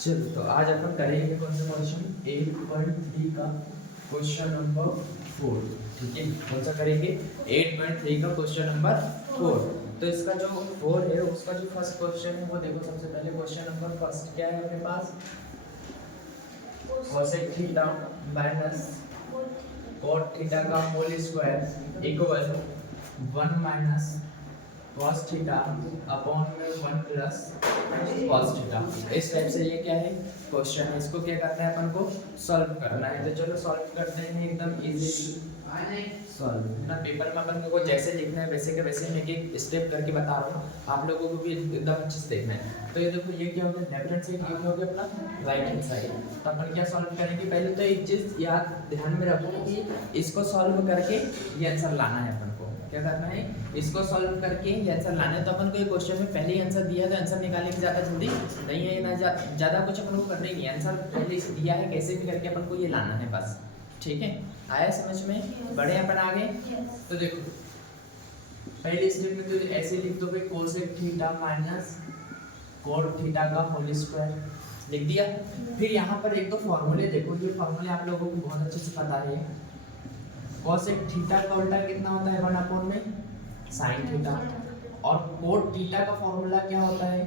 चलो तो आज अपन करेंगे कौन सा क्वेश्चन 8.3 का क्वेश्चन नंबर 4। ठीक है, कौन सा करेंगे 8.3 का क्वेश्चन नंबर 4। तो इसका जो 4 है उसका जो फर्स्ट क्वेश्चन है वो देखो। सबसे पहले क्वेश्चन नंबर फर्स्ट क्या है अपने पास, cosec theta minus cot theta का whole square equal 1 minus cos theta upon में 1 प्लस cos थीटा। इस टाइप से ये क्या है क्वेश्चन है, इसको क्या करना है अपन को सॉल्व करना है। तो चलो सॉल्व करते हैं एकदम इजीली सॉल्व ना। पेपर में अपन को जैसे लिखना है वैसे के वैसे मैं एक स्टेप करके बता रहा हूँ, आप लोगों को भी एकदम अच्छे से देखना है। तो ये देखो ये क्या हो गया लेफ्ट हैंड साइड, ये क्या हो गया अपना राइट हैंड साइड। तो अपन क्या सॉल्व करेंगे, पहले तो एक चीज याद ध्यान में रखो कि इसको सॉल्व करके ये आंसर लाना है। अपन को क्या करना है, इसको सॉल्व करके ये आंसर लाना है। तो अपन को ये क्वेश्चन में पहले ही आंसर दिया है तो आंसर निकालने की ज़्यादा जल्दी नहीं है ना, ज़्यादा कुछ अपन को करना ही नहीं है। आंसर पहले से दिया है, कैसे भी करके अपन को ये लाना है बस। ठीक है, आया समझ में, बड़े अपन आगे। तो देखो पहले स्टेप में तो ऐसे लिख दो भाई cosec theta minus cot theta का होल स्क्वायर लिख दिया। फिर यहाँ पर एक दो फॉर्मूले देखो, ये फॉर्मूले आप लोगों को बहुत अच्छे से पता है। कोसेक थीटा का उल्टा कितना होता है 1 में साइन थीटा, और कोट थीटा का फॉर्मूला क्या होता है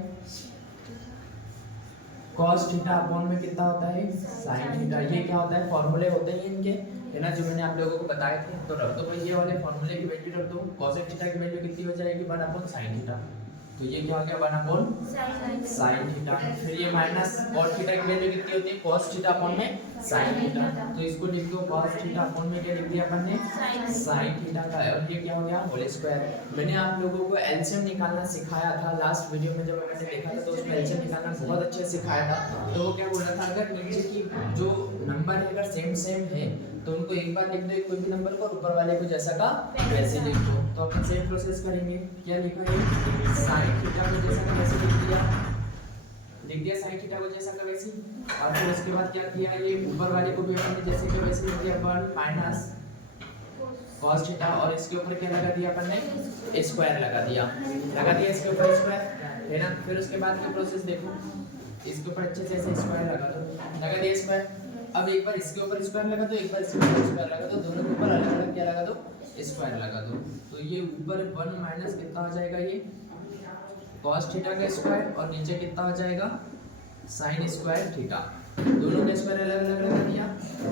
cos थीटा अपॉन में कितना होता है sin थीटा। ये क्या होता है फॉर्मूले होते हैं इनके, है ना, जो मैंने आप लोगों को बताए थे। तो रख दो भाई ये वाले फॉर्मूले की वैल्यू रख दो। cos थीटा की वैल्यू कितनी हो जाएगी 1 अपॉन sin थीटा। तो ये क्या हो गया 1 अपॉन sin थीटा। फिर ये माइनस cos थीटा की वैल्यू कितनी होती है cos थीटा अपॉन में sin थीटा। तो इसको लिख दो cos थीटा अपॉन में क्या लिख दिया अपन ने sin थीटा का, और ये क्या हो गया होल स्क्वायर। मैंने आप लोगों को एलसीएम निकालना सिखाया था लास्ट वीडियो में, जब मैंने देखा था तो उसमें एलसीएम निकालना बहुत अच्छे से सिखाया था। तो वो क्या बोला था, अगर नीचे की जो नंबर है अगर सेम सेम है तो उनको एक बार लिख दो कोई भी नंबर को, ऊपर वाले को जैसा का वैसे लिख दो। तो अपन सेम प्रोसेस करेंगे। क्या लिखा है sin थीटा को जैसा का वैसे लिख दिया sin थीटा को जैसा का वैसे। और फिर उसके बाद क्या किया, ये ऊपर वाले को भी अपन ने जैसे के वैसे लिख दिया 1 माइनस cos थीटा, और इसके ऊपर क्या लगा दिया अपन ने स्क्वायर लगा दिया इसके ऊपर स्क्वायर, है ना। फिर उसके बाद का प्रोसेस देखो, इसके ऊपर अच्छे से ऐसे स्क्वायर लगा दिया स्क्वायर। अब एक बार इसके ऊपर स्क्वायर लगा दो, एक बार इसके ऊपर स्क्वायर लगा दो, दोनों के ऊपर अलग अलग क्या लगा दो स्क्वायर लगा दो। तो ये ऊपर 1 माइनस कितना हो जाएगा ये cos थीटा का स्क्वायर, और नीचे कितना हो जाएगा sin स्क्वायर थीटा। दोनों का स्क्वायर अलग अलग लगा दिया,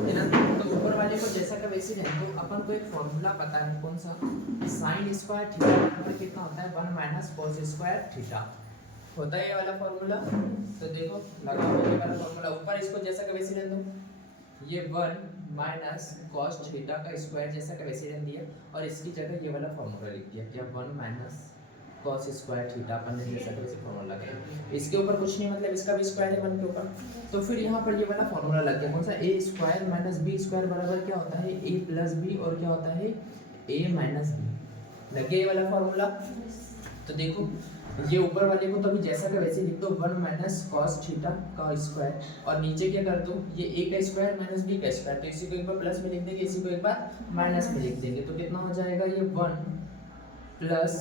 है ना। तो ऊपर वाले को जैसा का वैसे रहने दो। अपन को एक फॉर्मूला पता है कौन सा, sin स्क्वायर थीटा बराबर कितना होता है 1 माइनस cos स्क्वायर थीटा होता है ये वाला फॉर्मूला। तो देखो लगाओ ये वाला फॉर्मूला, ऊपर इसको जैसा का वैसे रहने दो। ये 1 माइनस cos थीटा का स्क्वायर जैसा का वैसे रहने दिया, और इसकी जगह ये वाला फॉर्मूला लिख दिया क्या 1 माइनस cos स्क्वायर थीटा अपन ने जैसा का वैसे फॉर्मूला लगाया। इसके ऊपर कुछ नहीं, मतलब इसका भी स्क्वायर है 1 के ऊपर। तो फिर यहाँ पर ये वाला फॉर्मूला लग गया कौन सा, a square minus b square बराबर क्या होता है a प्लस b, और क्या होता है a माइनस b। लग गया ये वाला फॉर्मूला। तो देखो ये ऊपर वाले को तो अभी जैसा का वैसे लिख दो 1 माइनस cos थीटा का स्क्वायर, और नीचे क्या कर दो ये a का स्क्वायर माइनस b का स्क्वायर। तो इसी को एक बार प्लस में लिख देंगे, इसी को एक बार माइनस में लिख देंगे। तो कितना हो जाएगा ये 1 प्लस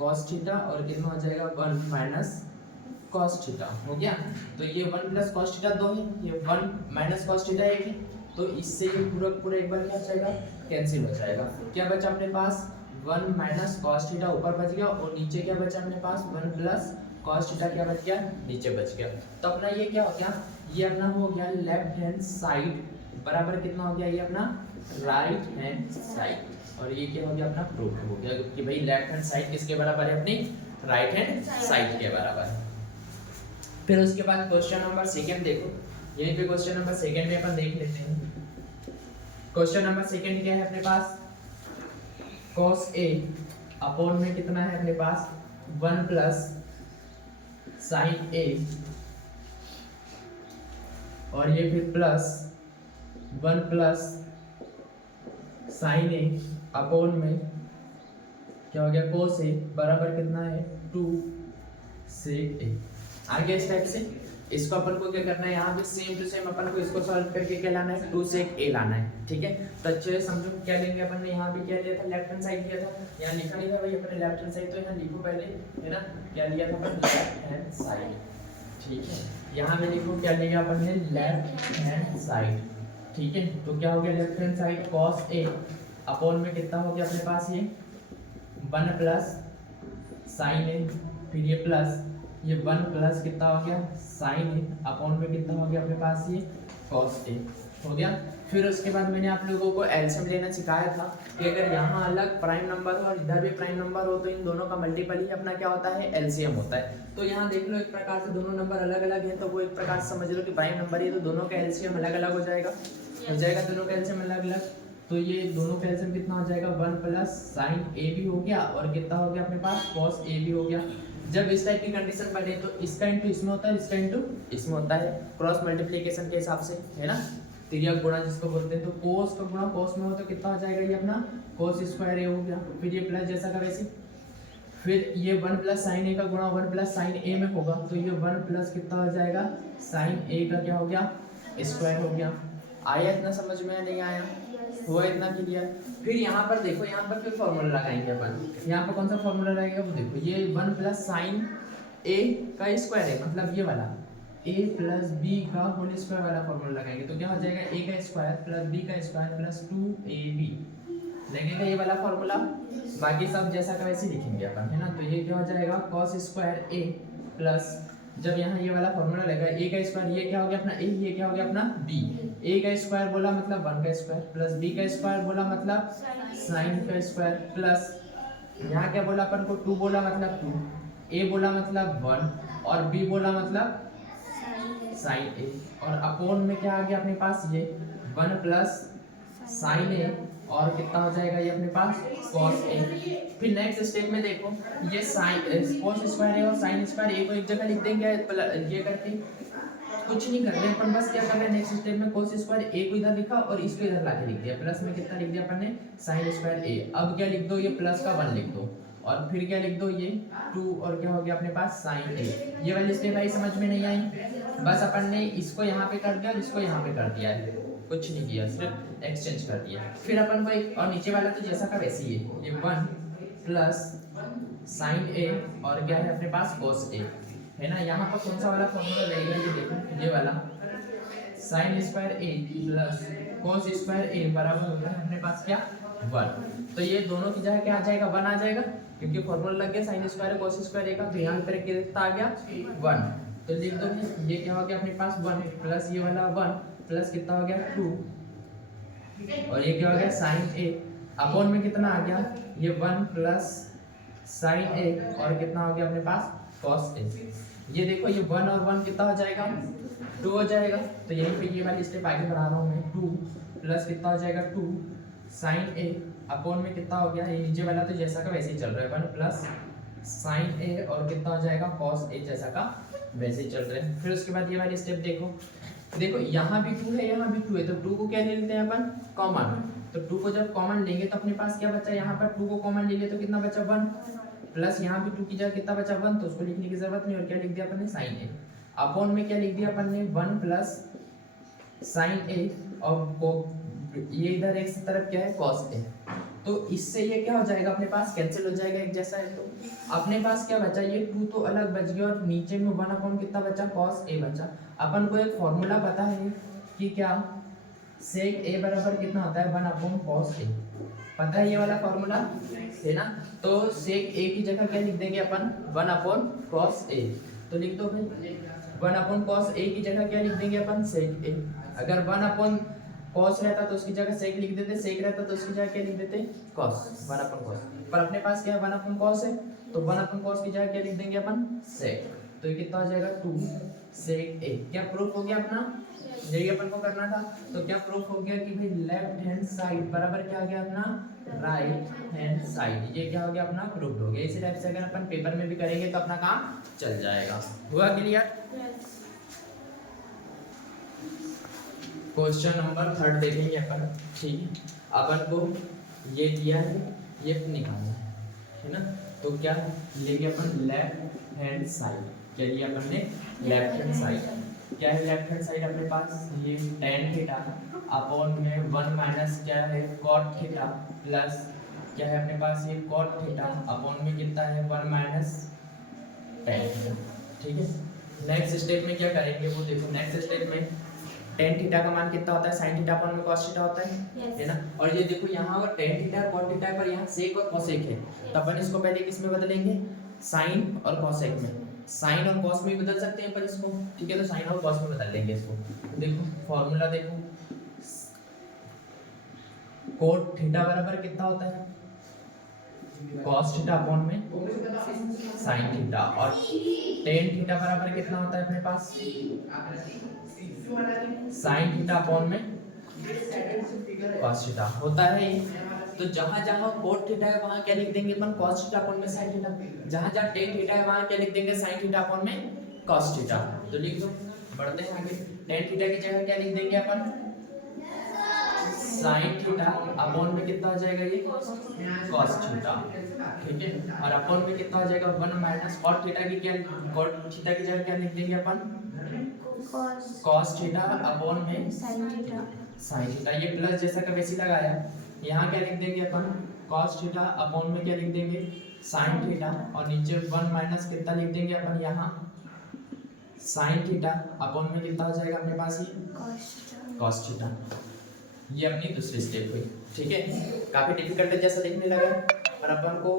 cos थीटा, और कितना हो जाएगा 1 माइनस cos थीटा हो गया। तो ये 1 प्लस cos थीटा 2 है, ये 1 माइनस cos थीटा 1 है। तो इससे ये पूरा एक बार क्या हो जाएगा कैंसिल हो जाएगा। क्या बचा अपने पास 1 माइनस cos थीटा ऊपर बच गया, और नीचे क्या बचा अपने पास 1 प्लस cos थीटा क्या बच गया नीचे बच गया। तो अपना ये क्या हो गया, ये अपना हो गया लेफ्ट हैंड साइड बराबर कितना हो गया ये अपना राइट हैंड साइड, और ये क्या हो गया अपना प्रूफ हो गया कि भाई लेफ्ट हैंड साइड किसके बराबर है अपनी राइट हैंड साइड के बराबर है। फिर उसके बाद क्वेश्चन नंबर सेकंड देखो, यहीं पे क्वेश्चन नंबर सेकंड में अपन देख लेते हैं। क्वेश्चन नंबर सेकंड क्या है अपने पास, cos a अपॉन में कितना है अपने पास 1 प्लस sin a, और ये फिर plus 1 plus sin a upon में क्या हो गया cos a बराबर कितना है 2 sec a। आगे इस टाइप से इसको अपन को क्या करना है, यहाँ पे सेम टू सेम अपन को इसको सॉल्व करके क्या लाना है 2 sec a लाना है। ठीक है, तो अच्छे से समझो क्या लेंगे अपन ने, यहाँ पे क्या लिया था लेफ्ट हैंड साइड लिया था, यहाँ लिखा नहीं था भाई अपने लेफ्ट हैंड साइड, तो यहाँ लिखो पहले, है ना। क्या लिया था अपन लेफ्ट हैंड साइड। ठीक है, यहाँ पे देखो क्या लिया अपन ने, लेफ्ट हैंड साइड। ठीक है, तो क्या हो गया left hand side, cos A upon में कितना हो गया अपने पास, ये 1 प्लस साइन ए, फिर ये प्लस, ये 1 प्लस कितना हो गया साइन ए अपॉन में कितना हो गया अपने पास, ये कॉस ए हो गया। फिर उसके बाद मैंने आप लोगों को एलसीएम लेना सिखाया था कि अगर यहाँ अलग प्राइम नंबर हो और इधर भी प्राइम नंबर हो तो इन दोनों का मल्टीपल ही अपना क्या होता है, एलसीएम होता है। तो यहाँ देख लो एक प्रकार से दोनों नंबर अलग अलग है, तो वो एक प्रकार से समझ लो कि प्राइम नंबर ही है, तो दोनों का एलसीएम अलग अलग हो जाएगा, दोनों का एलसीएम अलग अलग। तो ये दोनों का एलसीएम कितना हो जाएगा, 1 प्लस साइन ए भी हो गया और कितना हो गया अपने पास, कॉस ए भी हो गया। जब इस टाइप की कंडीशन बने तो इसका इंटू इसमें होता है, इसका इंटू इसमें होता है, क्रॉस मल्टीप्लिकेशन के हिसाब से, है ना, तिर्यक गुणा जिसको बोलते हैं। तो कोस का गुणा कोस में हो तो कितना हो जाएगा, ये अपना कोस स्क्वायर ए हो गया, फिर ये प्लस जैसा का वैसे, फिर ये 1 प्लस साइन ए का गुणा 1 प्लस साइन ए में होगा, तो ये 1 प्लस कितना हो जाएगा साइन ए का क्या हो गया, स्क्वायर हो गया। आया इतना समझ में, नहीं आया, हुआ इतना क्लियर। फिर यहाँ पर देखो, यहाँ पर फिर फॉर्मूला लगाएंगे अपन, यहाँ पर कौन सा फॉर्मूला लगेगा वो देखो, ये 1 प्लस साइन ए का स्क्वायर है, मतलब ये वाला a प्लस बी का होल स्क्वायर वाला फॉर्मूला लगाएंगे, तो क्या हो जाएगा a का स्क्वायर प्लस b का स्क्वायर प्लस 2ab लगेगा ये वाला फॉर्मूला। बाकी सब जैसा का वैसे लिखेंगे अपन, है ना। तो ये क्या हो जाएगा cos स्क्वायर a प्लस, जब यहाँ ये वाला फॉर्मूला लगेगा a का स्क्वायर, ये क्या हो गया अपना a, ये क्या हो गया अपना b, a का स्क्वायर बोला मतलब 1 का स्क्वायर प्लस b का स्क्वायर बोला मतलब साइन का स्क्वायर प्लस, यहाँ क्या बोला अपन को, 2 बोला मतलब 2, a बोला मतलब 1 और b बोला मतलब साइन ए, और अपोन में क्या आ गया अपने पास, ये 1 प्लस साइन ए और कितना हो जाएगा ये अपने पास कॉस ए। फिर नेक्स्ट स्टेप में देखो, ये साइन कॉस स्क्वायर है और साइन स्क्वायर ए को एक जगह लिख देंगे, ये करके कुछ नहीं कर रहे हैं अपन, बस क्या कर रहे हैं नेक्स्ट स्टेप में कॉस स्क्वायर ए को इधर लिखा और इसको इधर लाके लिख दिया, प्लस में कितना लिख दिया अपन ने साइन स्क्वायर ए। अब क्या लिख दो, ये प्लस का 1 लिख दो और फिर क्या लिख दो, ये 2 और क्या हो गया अपने पास साइन ए। ये वाली स्टेप आई समझ में नहीं आई, बस अपन ने इसको यहाँ पे कर दिया और इसको यहाँ पे कर दिया है, कुछ नहीं किया, सिर्फ एक्सचेंज कर दिया। फिर अपन को एक और नीचे वाला तो जैसा का वैसे ही है, ये 1 प्लस साइन ए और क्या है अपने पास कॉस ए, है ना। यहाँ पर कौन सा वाला फॉर्मूला रहेगा, ये देखो ये वाला साइन स्क्वायर ए प्लस कॉस स्क्वायर ए बराबर हो गया अपने पास क्या 1। तो ये दोनों की जगह क्या आ जाएगा, 1 आ जाएगा, क्योंकि फॉर्मूला लग गया साइन स्क्वायर कॉस स्क्वायर ए का, तो यहाँ पर कितना आ गया 1। तो लिख दो ये क्या हो गया अपने पास 1 प्लस ये वाला 1 प्लस कितना हो गया 2 और ये क्या हो गया साइन ए अपॉन में कितना आ गया, ये 1 प्लस साइन ए और कितना हो गया अपने पास कॉस ए। ये देखो ये 1 और 1 कितना हो जाएगा 2 हो जाएगा, तो यहीं पे ये वाली स्टेप आगे बढ़ा रहा हूँ मैं, 2 प्लस कितना हो जाएगा 2 साइन ए अपॉन में कितना हो गया, ये नीचे वाला तो जैसा का वैसे ही चल रहा है 1 प्लस साइन ए और कितना हो जाएगा कॉस ए, जैसा का वैसे ही चल रहा है। फिर उसके बाद ये वाली स्टेप देखो, देखो यहाँ भी 2 है यहाँ भी 2 है, तो 2 को क्या ले लेते हैं अपन कॉमन, तो 2 को जब कॉमन लेंगे तो अपने पास क्या बचा, यहाँ पर 2 को कॉमन ले लिया तो कितना बचा 1 प्लस यहाँ भी 2 की जगह कितना बचा 1, तो उसको लिखने की जरूरत नहीं, और क्या लिख दिया अपन ने साइन ए अपॉन में क्या लिख दिया अपन ने 1 प्लस साइन ए और ये इधर एक तरफ क्या है कॉस ए, तो इससे ये क्या हो जाएगा अपने पास कैंसिल हो जाएगा एक जैसा है, तो अपने पास क्या बचा, ये 2 तो अलग बच गया और नीचे में 1 अपॉन कितना बचा कॉस ए बचा। अपन को एक फॉर्मूला पता है कि क्या सेक ए बराबर कितना होता है 1 अपॉन कॉस ए, पता है ये वाला फॉर्मूला है ना। तो सेक ए की जगह क्या लिख देंगे अपन 1 अपॉन कॉस ए, तो लिख दो भाई 1 अपॉन कॉस ए की जगह क्या लिख देंगे अपन सेक ए। अगर 1 अपॉन कॉस रहता तो उसकी जगह सेक लिख देते, सेक रहता तो उसकी जगह क्या लिख देते कॉस, 1 अपॉन कॉस। पर अपने पास क्या है 1 अपॉन कॉस है, तो 1 अपॉन कॉस की जगह क्या लिख देंगे अपन सेक, तो ये कितना हो जाएगा 2 सेक ए। क्या प्रूफ हो गया अपना, यही अपन को करना था। तो क्या प्रूफ हो गया कि भाई लेफ्ट हैंड साइड बराबर क्या आ गया अपना राइट हैंड साइड, ये क्या हो गया अपना प्रूफ हो गया। इसी टाइप से अगर अपन पेपर में भी करेंगे तो अपना काम चल जाएगा। हुआ क्लियर। क्वेश्चन नंबर 3 देखेंगे अपन, ठीक है। अपन को ये दिया है, ये निकालना है ना, तो क्या लेंगे अपन लेफ्ट हैंड साइड, क्या लिया अपन ने लेफ्ट हैंड साइड। क्या है लेफ्ट हैंड साइड अपने पास, ये tan थीटा अपॉन में 1 माइनस क्या है cot थीटा प्लस क्या है अपने पास ये cot थीटा अपॉन में कितना है 1 माइनस tan थीटा, ठीक है। नेक्स्ट स्टेप में क्या करेंगे वो देखो। नेक्स्ट स्टेप में टेन थीटा का मान कितना होता है, साइन थीटा अपॉन में कॉस थीटा होता है ना। और ये देखो यहाँ पर टेन थीटा और कॉस थीटा पर यहाँ सेक और कोसेक है, तो अपन इसको पहले किस में बदलेंगे, साइन और कोसेक में। साइन और कॉस में बदल सकते हैं पर इसको, ठीक है, तो साइन और कॉस में बदल लेंगे इसको। तो देखो फॉर्मूला देखो, कोट थीटा बराबर कितना होता है, कॉस थीटा अपॉन में साइन थीटा, और टेन थीटा बराबर कितना होता है अपने पास, साइन थीटा अपॉन में कॉस थीटा होता है। तो जहां जहां कोट थीटा है वहां क्या लिख देंगे अपन, कॉस थीटा अपॉन में साइन थीटा। जहां जहां टेन थीटा है वहां क्या लिख देंगे, साइन थीटा अपॉन में कॉस थीटा। तो लिख दो, बढ़ते हैं आगे। टेन थीटा की जगह क्या लिख देंगे अपन, साइन थीटा अपॉन में कितना हो जाएगा ये, कॉस थीटा, ठीक है। और अपॉन में कितना हो जाएगा, 1 माइनस कॉट थीटा की क्या, कॉट थीटा की जगह क्या लिख देंगे अपन, कॉस थीटा अपॉन में साइन थीटा। ये प्लस जैसा का वैसे लगाया, यहाँ क्या लिख देंगे अपन, कॉस थीटा अपॉन में क्या लिख देंगे, साइन थीटा, और नीचे 1 माइनस कितना लिख देंगे अपन यहाँ, साइन थीटा अपॉन में कितना हो जाएगा अपने पास, ये कॉस थीटा। ये अपनी दूसरी स्टेप हुई, ठीक है। काफी डिफिकल्ट जैसा दिखने लगा, पर अपन को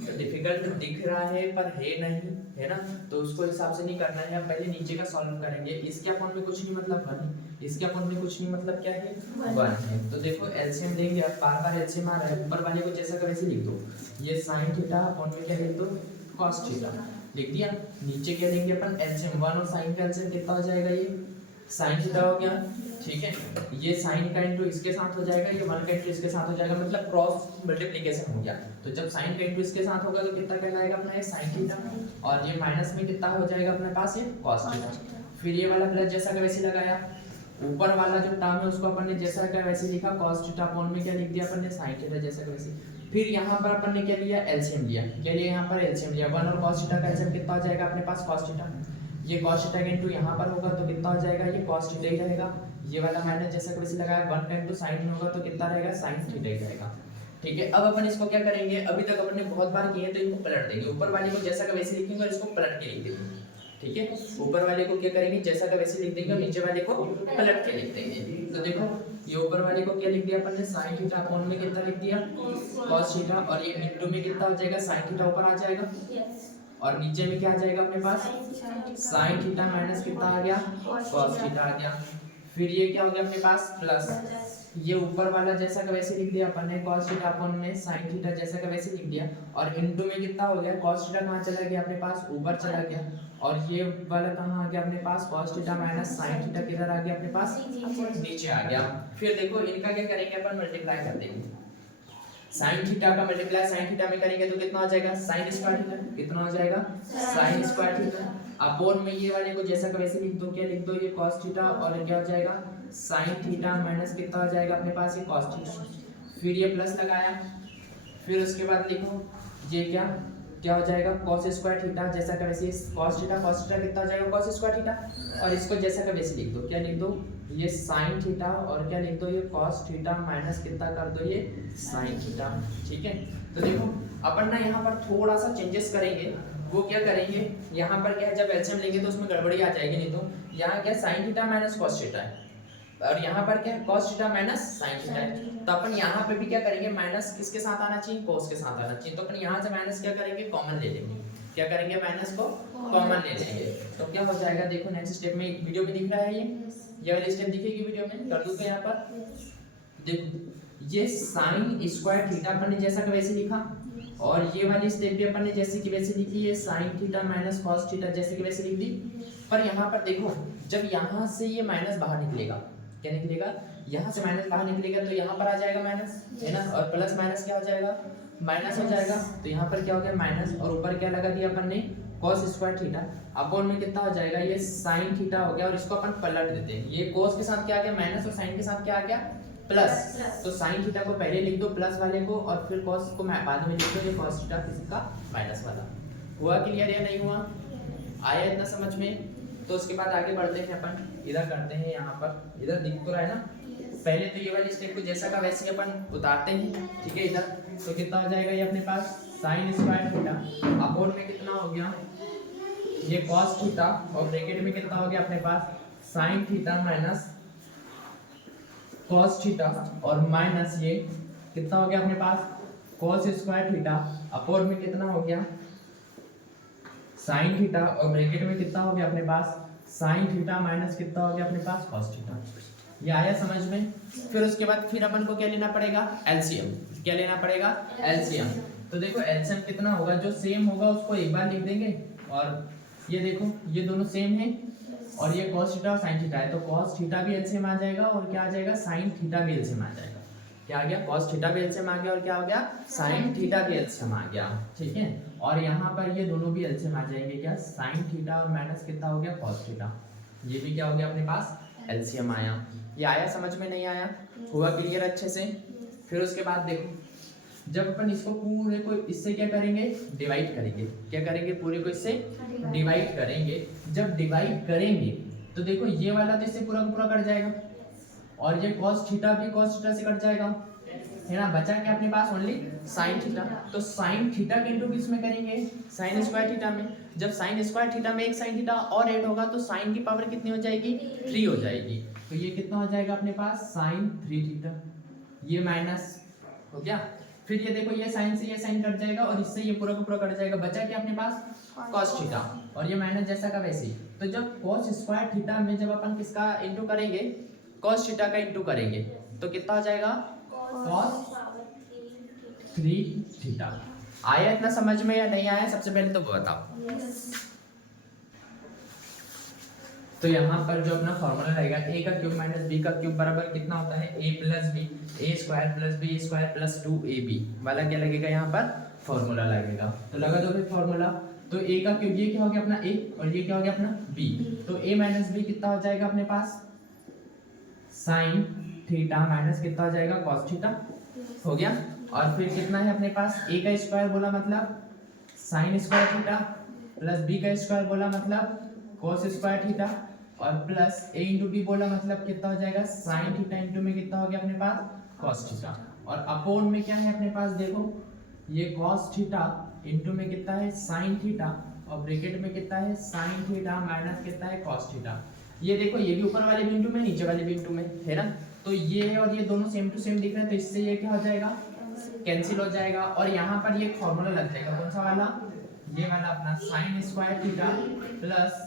डिफिकल्ट दिख रहा है पर है नहीं, है ना, तो उसको हिसाब से नहीं करना है। हम पहले नीचे का सॉल्व करेंगे। इसके अपॉन में कुछ नहीं मतलब 1, इसके अपॉन में कुछ नहीं मतलब क्या है, 1 है। तो देखो एलसीएम देंगे, अब बार बार एलसीएम आ रहा है, ऊपर वाले को जैसा का वैसे लिख दो। ये साइन थीटा अपॉन में क्या लिख दो, कॉस थीटा लिख दिया। नीचे क्या लेंगे अपन, एलसीएम 1 और साइन का एलसीएम कितना हो जाएगा, ये साइन थीटा हो गया, ठीक है। ये साइन का इंटू इसके साथ हो जाएगा, ये 1 का इंटू इसके साथ हो जाएगा, मतलब क्रॉस मल्टीप्लिकेशन हो गया। तो जब साइन का इंटू इसके साथ होगा तो कितना कहलाएगा अपना, ये साइन थीटा, और ये माइनस में कितना हो जाएगा अपने पास, ये कॉस थीटा। फिर ये वाला प्लस जैसा का वैसे लगाया, ऊपर वाला जो टर्म है उसको अपन ने जैसा का वैसे लिखा, कॉस थीटा अपॉन में क्या लिख दिया अपन ने, साइन थीटा जैसा का वैसे। फिर यहाँ पर अपन ने क्या लिया, एलसीएम लिया। क्या लिया यहाँ पर, एलसीएम लिया। 1 और कॉस थीटा का एलसीएम कितना हो जाएगा अपने पास, कॉस थीटा। ये cos थीटा का इनटू यहाँ पर होगा तो कितना हो जाएगा, ये cos थीटा ही रहेगा। ये वाला माइनस जैसा कि वैसे लगाया, 1 का इनटू sin में होगा तो कितना रहेगा, sin थीटा ही रहेगा, ठीक है। अब अपन इसको क्या करेंगे, अभी तक अपन ने बहुत बार किए तो इनको पलट देंगे। ऊपर वाले को जैसा का वैसे लिखेंगे और इसको पलट के लिख देंगे, ठीक है। ऊपर वाले को क्या करेंगे, जैसा का वैसे लिख देंगे और नीचे वाले को पलट के लिख देंगे। तो देखो ये ऊपर वाले को क्या लिख दिया अपन ने, sin थीटा अपॉन में कितना लिख दिया, cos थीटा, और ये इनटू में कितना हो जाएगा, sin थीटा ऊपर आ जाएगा, और नीचे में क्या आ जाएगा अपने पास, साइन थीटा माइनस कितना आ गया, कॉस थीटा आ गया। फिर ये क्या हो गया अपने पास, प्लस ये ऊपर वाला जैसा का वैसे लिख दिया अपन ने, cos थीटा अपॉन में sin थीटा जैसा का वैसे लिख दिया, और इनटू में कितना हो गया, cos थीटा कहाँ चला गया अपने पास, ऊपर चला गया, और ये वाला कहाँ आ गया अपने पास, cos theta minus sin theta किधर आ गया अपने पास, नीचे आ गया। फिर देखो इनका क्या करेंगे अपन, मल्टीप्लाई कर देंगे। sin थीटा का मल्टीप्लाई sin थीटा में करेंगे तो कितना हो जाएगा, sin स्क्वायर थीटा, कितना हो जाएगा, sin स्क्वायर थीटा अपॉन में ये वाले को जैसा का वैसे लिख दो। क्या लिख दो, ये cos थीटा, और क्या हो जाएगा, sin थीटा माइनस कितना हो जाएगा अपने पास, ये cos थीटा। फिर ये प्लस लगाया, फिर उसके बाद लिखो ये क्या हो जाएगा, cos स्क्वायर थीटा जैसा का वैसे, cos थीटा कितना हो जाएगा, cos स्क्वायर थीटा, और इसको जैसा का वैसे लिख दो। क्या लिख दो, ये sin थीटा, और क्या लिख दो, ये cos थीटा माइनस कितना कर दो, ये sin थीटा, ठीक है। तो देखो अपन ना यहाँ पर थोड़ा सा चेंजेस करेंगे। वो क्या करेंगे, यहाँ पर क्या है, जब एलसीएम लेंगे तो उसमें गड़बड़ी आ जाएगी, नहीं तो यहाँ क्या sin theta minus cos theta है, और यहाँ पर क्या है, cos theta minus sin theta है। तो अपन यहाँ पे भी क्या करेंगे, माइनस किसके साथ आना चाहिए, cos के साथ आना चाहिए। तो अपन यहाँ से माइनस क्या करेंगे, कॉमन ले लेंगे। क्या करेंगे, माइनस को कॉमन ले लेंगे। तो क्या हो जाएगा, देखो नेक्स्ट स्टेप में, वीडियो में दिख रहा है ये वाली स्टेप दिखेगी वीडियो में, कर दूं तो यहाँ पर देखो ये sin स्क्वायर थीटा अपन ने जैसा का वैसे लिखा, और ये वाली स्टेप भी अपन ने जैसे की वैसे लिखी, ये sin theta minus cos theta जैसे की वैसे लिख दी। पर यहाँ पर देखो जब यहाँ से ये माइनस बाहर निकलेगा, क्या निकलेगा, यहाँ से माइनस बाहर निकलेगा तो यहाँ पर आ जाएगा माइनस, है ना, और प्लस माइनस क्या हो जाएगा, माइनस हो जाएगा। तो यहाँ पर क्या हो गया, माइनस, और ऊपर क्या लगा दिया अपन ने, cos स्क्वायर थीटा अपॉन में कितना हो जाएगा, ये sin थीटा हो गया, और इसको अपन पलट देते हैं। ये cos के साथ क्या आ गया, माइनस, और sin के साथ क्या आ गया, प्लस। तो sin थीटा को पहले लिख दो प्लस वाले को, और फिर cos को बाद में लिख दो, ये cos थीटा किसका, माइनस वाला। हुआ क्लियर या नहीं हुआ, आया इतना समझ में। तो उसके बाद आगे बढ़ते हैं अपन, इधर करते हैं, यहाँ पर इधर दिख तो रहा है ना। पहले तो ये वाली स्टेप को जैसा का वैसे अपन उतारते हैं, ठीक है। इधर तो कितना हो जाएगा, ये अपने पास sin स्क्वायर थीटा अपॉन में कितना हो गया, ये कॉस थीटा और ब्रैकेट में कितना हो गया अपने पास sine theta minus cos theta और माइनस ये कितना हो गया अपने पास कॉस स्क्वायर थीटा अपॉन में कितना हो गया साइन थीटा और ब्रैकेट में कितना हो गया अपने पास साइन थीटा माइनस कितना हो गया अपने पास कॉस थीटा। ये आया समझ में। फिर उसके बाद फिर अपन को क्या लेना पड़ेगा एलसीएम। क्या लेना पड़ेगा एलसीएम। तो देखो एलसीएम कितना होगा जो सेम होगा उसको एक बार लिख देंगे और ये देखो ये दोनों सेम है और ये cos थीटा और sin थीटा है तो cos थीटा भी एलसीएम आ जाएगा और क्या आ जाएगा sin थीटा भी एलसीएम आ जाएगा। क्या आ गया cos थीटा भी एलसीएम आ गया और क्या हो गया sin थीटा भी एलसीएम आ गया। ठीक है और यहाँ पर ये दोनों भी एलसीएम आ जाएंगे क्या sin थीटा और माइनस कितना हो गया cos थीटा। ये भी क्या हो गया अपने पास एलसीएम आया। ये आया समझ में नहीं आया हुआ क्लियर अच्छे से। फिर उसके बाद देखो जब अपन इसको पूरे को इससे क्या करेंगे डिवाइड करेंगे। क्या करेंगे पूरे को इससे डिवाइड करेंगे। जब डिवाइड करेंगे तो देखो ये वाला तो इससे पूरा का पूरा कट जाएगा और ये cos थीटा भी cos थीटा से कट जाएगा है ना। बचा क्या अपने पास ओनली sin थीटा। तो sin थीटा के इनटू किस में करेंगे sin स्क्वायर थीटा में। जब sin स्क्वायर थीटा में एक sin थीटा और ऐड होगा तो sin की पावर कितनी हो जाएगी 3 हो जाएगी। तो ये कितना हो जाएगा अपने पास sin 3 थीटा। ये माइनस हो गया। फिर ये देखो ये sin से ये sin कट जाएगा और इससे ये पूरा का पूरा कट जाएगा। बचा क्या अपने पास cos थीटा और ये माइनस जैसा का वैसे ही। तो जब cos स्क्वायर थीटा में जब अपन किसका इनटू करेंगे cos थीटा का इनटू करेंगे तो कितना हो जाएगा cos 3 थीटा। आया इतना समझ में या नहीं आया सबसे पहले तो बताओ। तो यहाँ पर जो अपना फॉर्मूला रहेगा a का क्यूब माइनस b का क्यूब बराबर कितना होता है a plus B A square plus B square plus 2ab वाला क्या लगेगा यहाँ पर फॉर्मूला लगेगा। तो लगा दो फिर फॉर्मूला। तो a का क्यूब ये क्या हो गया अपना a और ये क्या हो गया अपना b। तो a माइनस b कितना हो जाएगा अपने पास साइन थीटा माइनस कितना हो जाएगा cos थीटा हो गया। और फिर कितना है अपने पास a का स्क्वायर बोला मतलब sine square theta plus b का स्क्वायर बोला मतलब cos स्क्वायर थीटा और प्लस a इंटू बी बोला मतलब कितना हो जाएगा साइन थीटा इंटू में कितना हो गया अपने पास cos थीटा। और अपोन में क्या है अपने पास देखो ये cos थीटा इंटू में कितना है साइन थीटा और ब्रैकेट में कितना है साइन थीटा माइनस कितना है cos थीटा। ये देखो ये भी ऊपर वाले भी इंटू में नीचे वाले भी इंटू में है ना। तो ये और ये दोनों सेम टू सेम दिख रहे हैं तो इससे ये क्या हो जाएगा कैंसिल हो जाएगा और यहाँ पर ये फॉर्मूला लग जाएगा कौन सा वाला ये वाला अपना sine square theta plus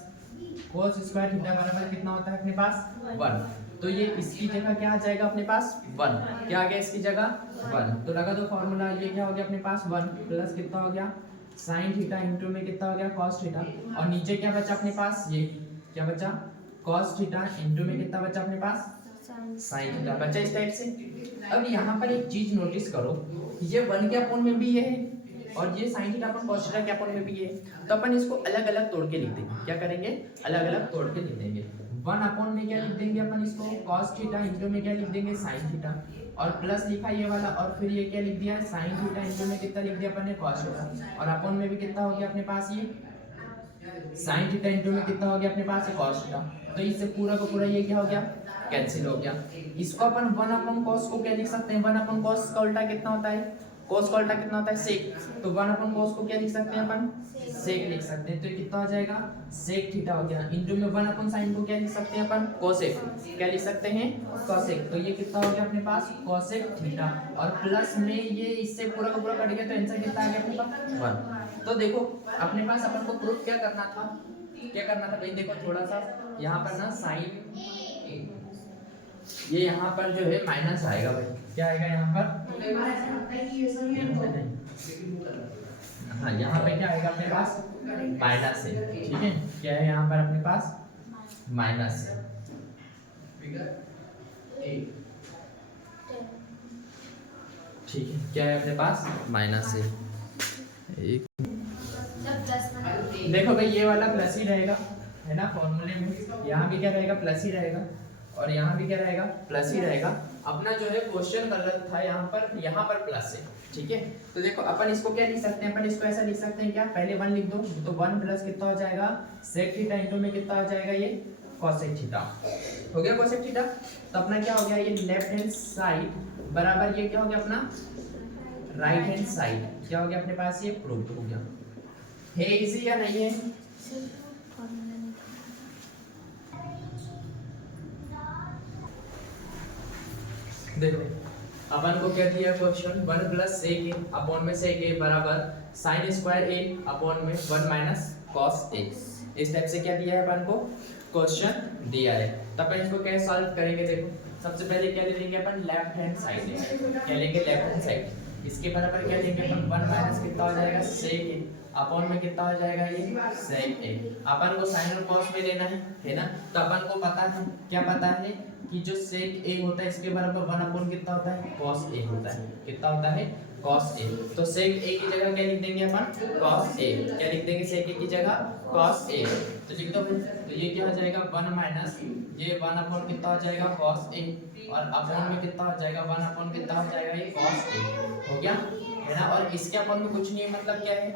cos square theta बराबर कितना होता है अपने पास 1। तो ये इसकी जगह क्या आ जाएगा अपने पास 1। क्या आ गया इसकी जगह 1। तो लगा दो फॉर्मूला ये क्या हो गया अपने पास 1 प्लस कितना हो गया साइन थीटा इंटू में कितना हो गया cos थीटा और नीचे क्या बचा अपने पास ये क्या बचा cos थीटा इंटू में कितना बचा अपने पास साइन थीटा बचा इस टाइप से। अब यहाँ पर एक चीज नोटिस करो ये 1 के अपोन में भी ये है और ये साइन थीटा अपन cos थीटा के अपोन में भी है। तो अपन इसको अलग अलग तोड़ के लिख देंगे। क्या करेंगे अलग अलग तोड़ के लिख देंगे। 1 अपोन में क्या लिख देंगे अपन इसको cos थीटा इंटू में क्या लिख देंगे साइन थीटा और प्लस लिखा ये वाला और फिर ये क्या लिख दिया साइन थीटा इंटू में कितना लिख दिया अपन ने cos थीटा और अपोन में भी कितना हो गया अपने पास ये साइन थीटा इंटू में कितना हो गया अपने पास ये cos थीटा। तो इससे पूरा का पूरा ये क्या हो गया कैंसिल हो गया। इसको अपन 1 अपन cos को क्या लिख सकते हैं 1 अपन cos का उल्टा कितना होता है cos का उल्टा कितना होता है sec। तो 1 अपन cos को क्या लिख सकते हैं अपन sec लिख सकते हैं। तो ये कितना हो जाएगा sec थीटा हो गया इंटू में 1 अपन sin को क्या लिख सकते हैं अपन cosec क्या लिख सकते हैं cosec। तो ये कितना हो गया अपने पास cosec थीटा और प्लस में ये इससे पूरा का पूरा कट गया तो आंसर कितना आ गया अपने पास 1। तो देखो अपने पास अपन को प्रूफ क्या करना था भाई देखो थोड़ा सा यहाँ पर ना साइन ये यहाँ पर जो है माइनस आएगा भाई क्या आएगा यहाँ पर हाँ यहाँ पे क्या आएगा अपने पास माइनस है। ठीक है क्या है यहाँ पर अपने पास माइनस है। ठीक है क्या है अपने पास माइनस है। एक देखो भाई ये वाला प्लस ही रहेगा है ना फॉर्मूले में। यहाँ भी क्या रहेगा प्लस ही रहेगा और यहाँ भी क्या रहेगा प्लस ही रहेगा। अपना जो है क्वेश्चन गलत था यहाँ पर प्लस है। ठीक है तो देखो अपन इसको क्या लिख सकते हैं अपन इसको ऐसा लिख सकते हैं क्या पहले 1 लिख दो तो 1 प्लस कितना हो जाएगा sec थीटा इंटू में कितना हो जाएगा ये cosec थीटा हो गया cosec थीटा। तो अपना क्या हो गया ये लेफ्ट हैंड साइड बराबर ये क्या हो गया अपना राइट हैंड साइड क्या हो गया अपने पास ये प्रूफ हो गया है। इजी या नहीं है देखो अपन को क्या दिया क्वेश्चन 1 प्लस सेक ए अपॉन में सेक ए बराबर साइन स्क्वायर ए अपॉन में 1 माइनस कॉस ए। इस टाइप से क्या दिया है अपन को क्वेश्चन दिया है। तो अपन इसको कैसे सॉल्व करेंगे देखो सबसे पहले क्या ले लेंगे अपन लेफ्ट हैंड साइड लेंगे। क्या लेंगे लेफ्ट हैंड साइड। इसके बराबर क्या लेंगे अपन 1 माइनस कितना हो जाएगा सेक ए अपॉन में कितना हो जाएगा ये सेक ए। अपन को साइन और कॉस में लेना है ना। तो अपन को पता है क्या पता है कि जो सेक ए होता है इसके बराबर 1 अपॉन कितना होता है कॉस ए होता है। कितना होता है कॉस ए। तो सेक ए की जगह क्या लिख देंगे अपन कॉस ए। क्या लिख देंगे सेक ए की जगह कॉस ए। तो लिख दो तो ये क्या हो जाएगा 1 माइनस ये 1 अपॉन कितना हो जाएगा कॉस ए और अपॉन में कितना हो जाएगा 1 अपॉन कितना हो जाएगा ये कॉस ए। हो गया है ना। और इसके अपन में कुछ नहीं मतलब क्या है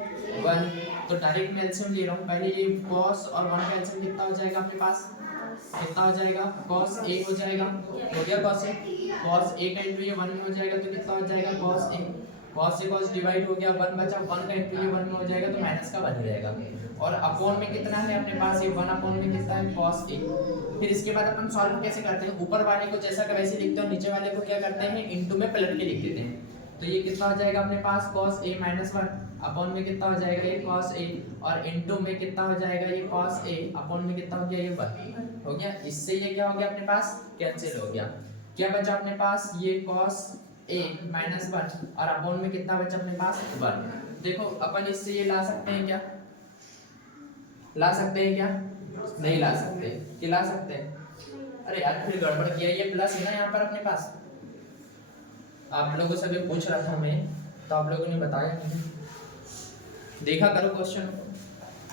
1। तो डायरेक्ट मैं एलसीएम ले रहा हूँ। पहले ये cos और 1 का एलसीएम कितना हो जाएगा अपने पास कितना हो जाएगा cos a हो जाएगा। हो गया cos a। cos a का इंटू ये 1 में हो जाएगा तो कितना हो जाएगा cos a। cos से cos डिवाइड हो गया 1 बचा 1 का इंटू ये 1 में हो जाएगा तो माइनस का 1 रहेगा। और अपॉन में कितना है अपने पास ये 1 अपॉन में कितना है cos a। फिर इसके बाद अपन सॉल्व कैसे करते हैं ऊपर वाले को जैसा का वैसे लिखते हो नीचे वाले को क्या करते हैं इनटू में पलट के लिख देते हैं। तो ये कितना हो जाएगा अपने पास cos a माइनस 1 अपॉन में कितना हो जाएगा ये cos a और इनटू में कितना हो जाएगा ये cos a अपॉन में कितना हो गया ये 1 हो गया। इससे ये क्या हो गया अपने पास कैंसिल हो गया। क्या बचा अपने पास ये cos a माइनस 1 और अपॉन में कितना बचा अपने पास 1। देखो अपन इससे ये ला सकते हैं क्या ला सकते हैं क्या नहीं ला सकते कि ला सकते हैं। अरे यार फिर गड़बड़ किया ये प्लस है ना यहाँ पर अपने पास। आप लोगों से भी पूछ रहा था मैं तो आप लोगों ने बताया नहीं देखा करो क्वेश्चन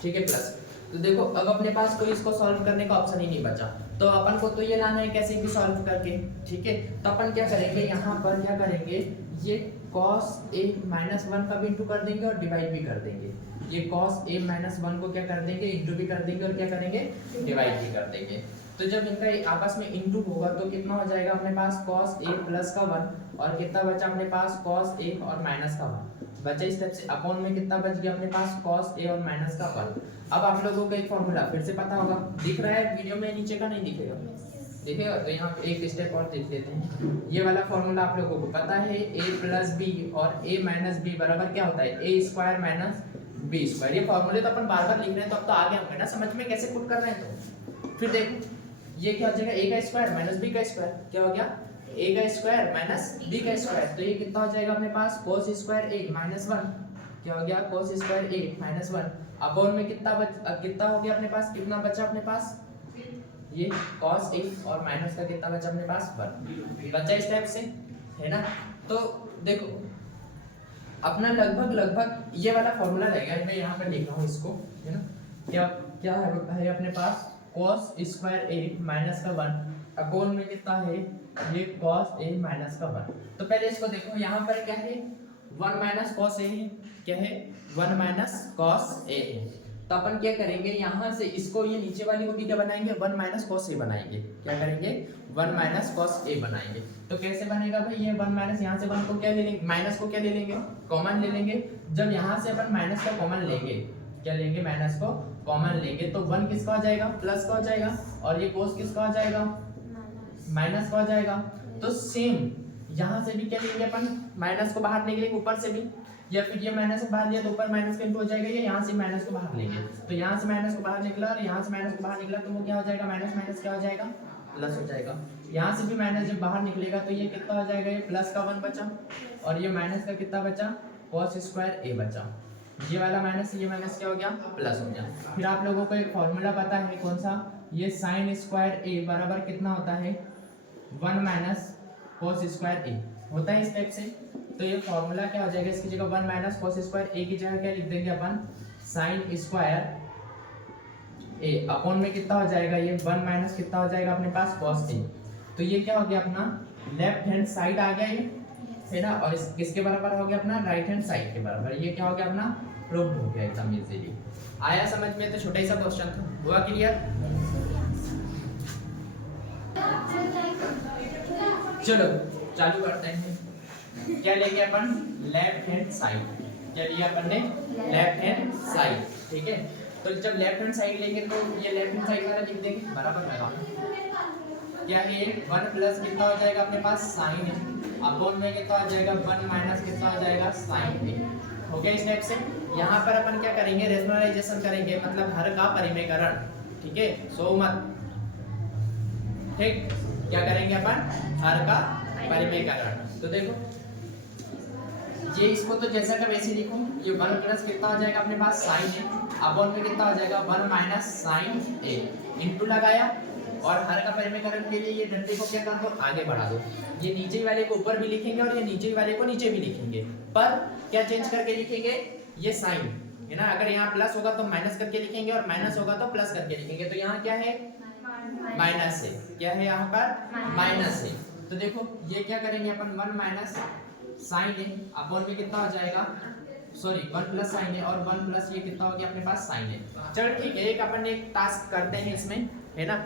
ठीक है प्लस। तो देखो अब अपने पास कोई इसको सॉल्व करने का ऑप्शन ही नहीं बचा तो अपन को तो ये लाना है कैसे भी सॉल्व करके ठीक है। तो अपन क्या करेंगे यहाँ पर क्या करेंगे ये cos a माइनस 1 का भी इंटू कर देंगे और डिवाइड भी कर देंगे। ये cos a माइनस 1 को क्या कर देंगे इंटू भी कर देंगे और क्या करेंगे डिवाइड भी कर देंगे। तो जब इनका आपस में इंटू होगा तो कितना हो जाएगा अपने पास cos a प्लस का 1 और कितना बचा अपने पास cos a और माइनस का 1 बचा। इस टाइप से अपॉन में कितना बच गया अपने पास cos a और माइनस का 1। अब आप लोगों को एक फॉर्मूला फिर से पता होगा दिख रहा है वीडियो में नीचे का नहीं दिखेगा दिखेगा। तो यहाँ एक स्टेप और देख लेते हैं। ये वाला फॉर्मूला आप लोगों को पता है a प्लस बी और a माइनस बी बराबर क्या होता है a square minus B square. ये फॉर्मूले तो अपन बार बार लिख रहे हैं तो अब तो आ गया हमको ना समझ में कैसे पुट कर रहे हैं। तो फिर देखो ये क्या हो जाएगा a का स्क्वायर माइनस b का स्क्वायर क्या हो गया a का स्क्वायर माइनस b का स्क्वायर। तो ये कितना हो जाएगा अपने पास cos स्क्वायर a माइनस 1 क्या हो गया cos square a minus 1 upon में कितना हो गया अपने पास कितना बचा अपने पास ये cos a और माइनस का कितना बचा अपने पास 1 बचा इस टाइप से है ना। तो देखो अपना लगभग ये वाला फॉर्मूला रहेगा। मैं यहाँ पर लिख रहा हूँ इसको है ना। क्या क्या है अपने पास cos स्क्वायर a माइनस का 1 अपॉन में कितना है ये cos a माइनस का 1। तो पहले इसको देखो यहाँ पर क्या है 1 माइनस cos a है क्या है 1 माइनस cos a है। तो अपन क्या करेंगे यहाँ से इसको ये नीचे वाले को भी क्या बनाएंगे 1 माइनस cos a बनाएंगे। क्या करेंगे 1 माइनस cos a बनाएंगे। तो कैसे बनेगा भाई ये 1 माइनस यहाँ से 1 को क्या ले लेंगे माइनस को क्या ले लेंगे कॉमन ले लेंगे। जब यहाँ से अपन माइनस का कॉमन लेंगे क्या लेंगे माइनस को कॉमन लेंगे तो 1 किसका हो जाएगा प्लस का हो जाएगा और ये cos किसका हो जाएगा माइनस का हो जाएगा। तो सेम यहाँ से भी क्या लेंगे अपन माइनस को बाहर निकलेंगे ऊपर से भी या फिर ये माइनस को बाहर लिया तो ऊपर माइनस का इंटू हो जाएगा। ये यहाँ से माइनस को बाहर लेंगे तो यहाँ से माइनस को बाहर निकला और यहाँ से माइनस को बाहर निकला तो वो क्या हो जाएगा माइनस माइनस क्या हो जाएगा प्लस हो जाएगा। यहाँ से भी माइनस जब बाहर निकलेगा तो ये कितना हो जाएगा ये प्लस का 1 बचा और ये माइनस का कितना बचा cos स्क्वायर a बचा। ये वाला माइनस ये माइनस क्या हो गया प्लस हो गया। फिर आप लोगों को एक फॉर्मूला पता है कौन सा ये sin स्क्वायर a बराबर कितना होता है 1 माइनस cos स्क्वायर a होता है इस टाइप से। तो ये फॉर्मूला क्या हो जाएगा इसकी जगह 1 माइनस cos स्क्वायर a की जगह क्या लिख देंगे अपन sin स्क्वायर a अपॉन में कितना हो जाएगा ये 1 माइनस कितना हो जाएगा अपने पास cos a। तो ये क्या हो गया अपना लेफ्ट हैंड साइड आ गया ये है ना और इस किसके बराबर हो गया अपना राइट हैंड साइड के बराबर। ये क्या हो गया अपना प्रूव्ड हो गया एकदम इजीली। आया समझ में। तो छोटा ही सा क्वेश्चन था हुआ क्लियर। चलो चालू करते हैं। क्या लेंगे अपन लेफ्ट हैंड साइड क्या लिया अपन ने लेफ्ट हैंड साइड ठीक है। तो जब लेफ्ट हैंड साइड लेंगे तो ये लेफ्ट हैंड साइड वाला लिख देंगे बराबर लगा, क्या है 1 प्लस कितना हो जाएगा अपने पास साइन है, अपॉन में कितना आ जाएगा 1 माइनस कितना आ जाएगा साइन है। हो गया इस टाइप से। यहाँ पर अपन क्या करेंगे, रेशनलाइजेशन करेंगे, मतलब हर का परिमेयकरण, ठीक है, सो मत, ठीक, क्या करेंगे अपन, हर का परिमेयकरण। तो देखो ये इसको तो जैसा का वैसे लिखो, ये 1 प्लस कितना आ जाएगा अपने पास साइन है, अपॉन में कितना आ जाएगा 1 माइनस साइन ए, इनटू लगाया, और हर का परिमेयकरण के लिए ये डंडे को क्या कर दो, आगे बढ़ा दो। ये नीचे वाले को ऊपर भी लिखेंगे और ये नीचे वाले को नीचे भी लिखेंगे, पर क्या चेंज करके लिखेंगे, ये साइन है ना, अगर यहाँ प्लस होगा तो माइनस करके लिखेंगे और माइनस होगा तो प्लस करके लिखेंगे। तो यहाँ क्या है, माइनस है, क्या है यहाँ पर माइनस है। तो देखो ये क्या करेंगे अपन, 1 माइनस साइन है, अपॉन में कितना हो जाएगा, सॉरी 1 प्लस साइन है, और 1 प्लस ये कितना हो गया अपने पास साइन है। चल ठीक है, एक अपन एक टास्क करते हैं इसमें, है ना।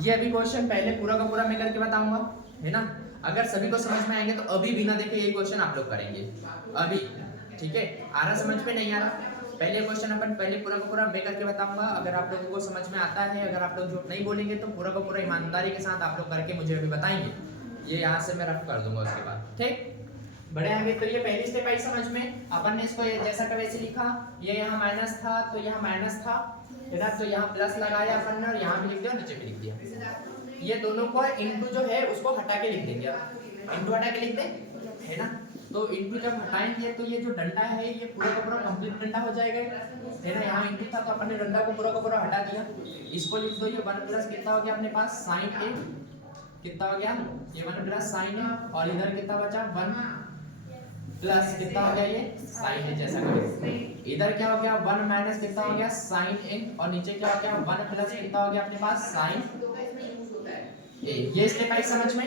ये अभी क्वेश्चन पहले पूरा का पूरा मैं करके बताऊंगा, है ना। अगर सभी को समझ में आएंगे तो अभी बिना देखे ये क्वेश्चन आप लोग करेंगे अभी, ठीक है। आ रहा समझ में, नहीं आ रहा, पहले क्वेश्चन अपन पहले पूरा का पूरा मैं करके बताऊंगा। अगर आप लोगों को समझ में आता है, अगर आप लोग झूठ नहीं बोलेंगे तो पूरा का पूरा ईमानदारी के साथ आप लोग करके मुझे अभी बताएंगे। ये यहाँ से मैं रफ कर दूंगा उसके बाद, ठीक, बड़े आगे। तो ये पहली स्टेप आई समझ में, अपन ने इसको जैसा का वैसे लिखा, ये यहाँ माइनस था तो यहाँ माइनस था, है ना, तो यहाँ प्लस लगाया अपन ने और यहाँ भी लिख दिया और नीचे भी लिख दिया। ये दोनों को इनटू जो है उसको हटा के लिख देंगे, इनटू हटा के लिख दें, है ना। तो इनटू जब हटाएंगे तो ये जो डंडा है ये पूरा का पूरा कंप्लीट डंडा हो जाएगा, है ना। यहाँ इनटू था तो अपन ने डंडा को पूरा का पूरा हटा दिया, इसको लिख दो, ये 1 प्लस कितना हो गया अपने पास साइन ए, कितना हो गया ये 1 प्लस साइन है, और इधर कितना बचा 1 प्लस कितना हो गया ये साइन है, जैसा करें। इधर क्या हो गया 1 माइनस कितना हो गया साइन ए, और नीचे क्या हो गया 1 प्लस कितना हो गया अपने पास साइन ए। ये स्टेप आई समझ में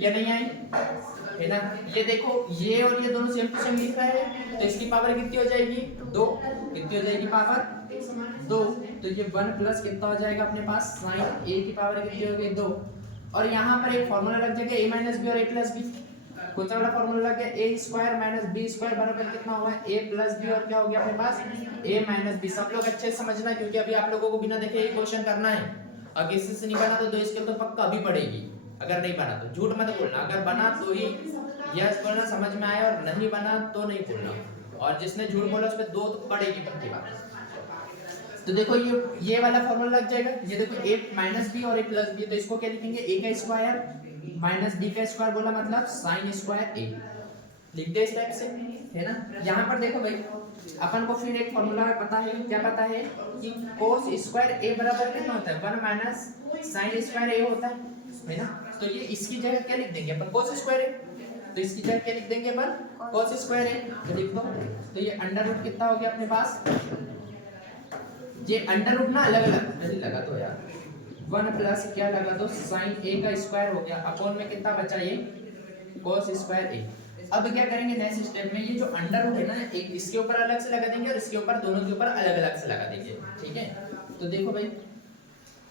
या नहीं आई, है ना। ये देखो ये और ये दोनों सेम टू सेम लिख रहे हैं, तो इसकी पावर कितनी हो जाएगी 2, कितनी हो जाएगी पावर 2, तो ये 1 प्लस कितना हो जाएगा अपने पास साइन ए की पावर कितनी हो गई 2, और यहाँ पर एक फॉर्मूला लग जाएगा a माइनस बी और a प्लस बी, कौन सा वाला फॉर्मूला लग गया, a square minus b square बराबर कितना हुआ a प्लस b, और क्या हो गया अपने पास a माइनस b। सब लोग अच्छे से समझना, क्योंकि अभी आप लोगों को बिना देखे ये क्वेश्चन करना है। अगर किसी से नहीं बना तो 2 स्केल तो पक्का अभी पड़ेगी, अगर नहीं बना तो झूठ मत बोलना, अगर बना तो ही यस बोलना समझ में आया, और नहीं बना तो नहीं बोलना, और जिसने झूठ बोला उस पे 2 तो पड़ेगी पक्की बात। तो देखो ये वाला फॉर्मूला लग जाएगा, ये देखो a माइनस बी और a प्लस बी, तो इसको क्या लिखेंगे a का स्क्वायर माइनस b का स्क्वायर बोला मतलब साइन स्क्वायर a, लिख दे इस टाइप से, है ना। यहाँ पर देखो भाई अपन को फिर एक फॉर्मूला पता है, क्या पता है कि cos स्क्वायर a बराबर कितना होता है 1 माइनस साइन स्क्वायर a होता है ना। तो ये इसकी जगह क्या लिख देंगे अपन cos स्क्वायर a, तो इसकी जगह क्या लिख देंगे अपन cos स्क्वायर a, तो लिख दो। तो ये अंडर रूट कितना हो गया अपने पास, ये अंडर रूट ना अलग अलग नहीं लगा तो यार 1 प्लस क्या लगा दो साइन a का स्क्वायर हो गया, अपॉन में कितना बचा ये cos स्क्वायर a। अब क्या करेंगे नेक्स्ट स्टेप में, ये जो अंडर रूट है ना, एक इसके ऊपर अलग से लगा देंगे और इसके ऊपर दोनों के ऊपर अलग अलग से लगा देंगे, ठीक है। तो देखो भाई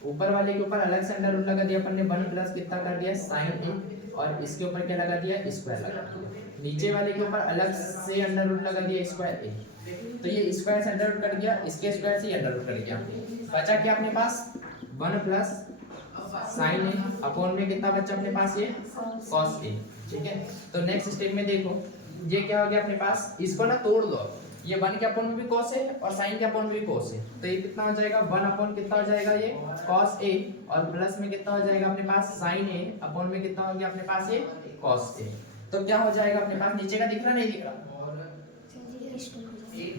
ऊपर वाले के ऊपर अलग से अंडर रूट लगा दिया अपन ने, 1 प्लस कितना कर दिया साइन a, और इसके ऊपर क्या लगा दिया स्क्वायर लगा दिया। नीचे वाले के ऊपर अलग से अंडर रूट लगा दिया स्क्वायर a, तो ये स्क्वायर से अंडर रूट कट गया, इसके स्क्वायर से अंडर रूट कट गया, बचा क्या अपने पास 1 प्लस साइन ए, अपॉन में कितना बचा अपने पास ये cos a, ठीक है। तो नेक्स्ट स्टेप में देखो ये क्या हो गया अपने पास, इसको ना तोड़ दो, ये 1 के अपॉन में भी cos है और sin के अपॉन में भी cos है, तो ये कितना हो जाएगा 1 अपॉन कितना हो जाएगा ये cos a, और प्लस में कितना हो जाएगा अपने पास sin a, अपॉन में कितना हो गया अपने पास ये cos a। तो क्या हो जाएगा अपने पास, नीचे का दिख रहा नहीं दिख रहा,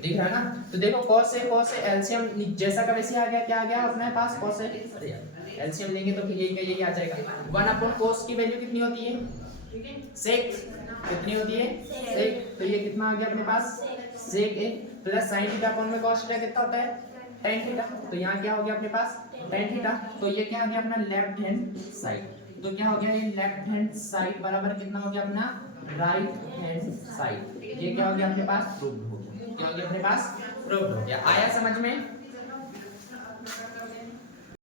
दिख रहा है ना। तो देखो cos a एलसीएम जैसा का वैसे आ गया, क्या आ गया अपने पास cos a, अरे यार एलसीएम लेंगे तो फिर यही का यही आ जाएगा। 1 अपॉन cos की वैल्यू कितनी होती है sec, कितनी होती है sec, तो ये कितना आ गया अपने पास sec a, plus sin theta upon में cos थीटा कितना होता है tan थीटा, तो यहाँ क्या हो गया अपने पास tan थीटा, तो ये क्या आ गया अपना लेफ्ट हैंड साइड, तो क्या हो गया ये लेफ्ट हैंड साइड बराबर कितना हो गया अपना राइट हैंड साइड, ये क्या हो गया अपने पास प्रूव्ड हो गया, क्या हो गया अपने पास प्रूव्ड हो गया। आया समझ में।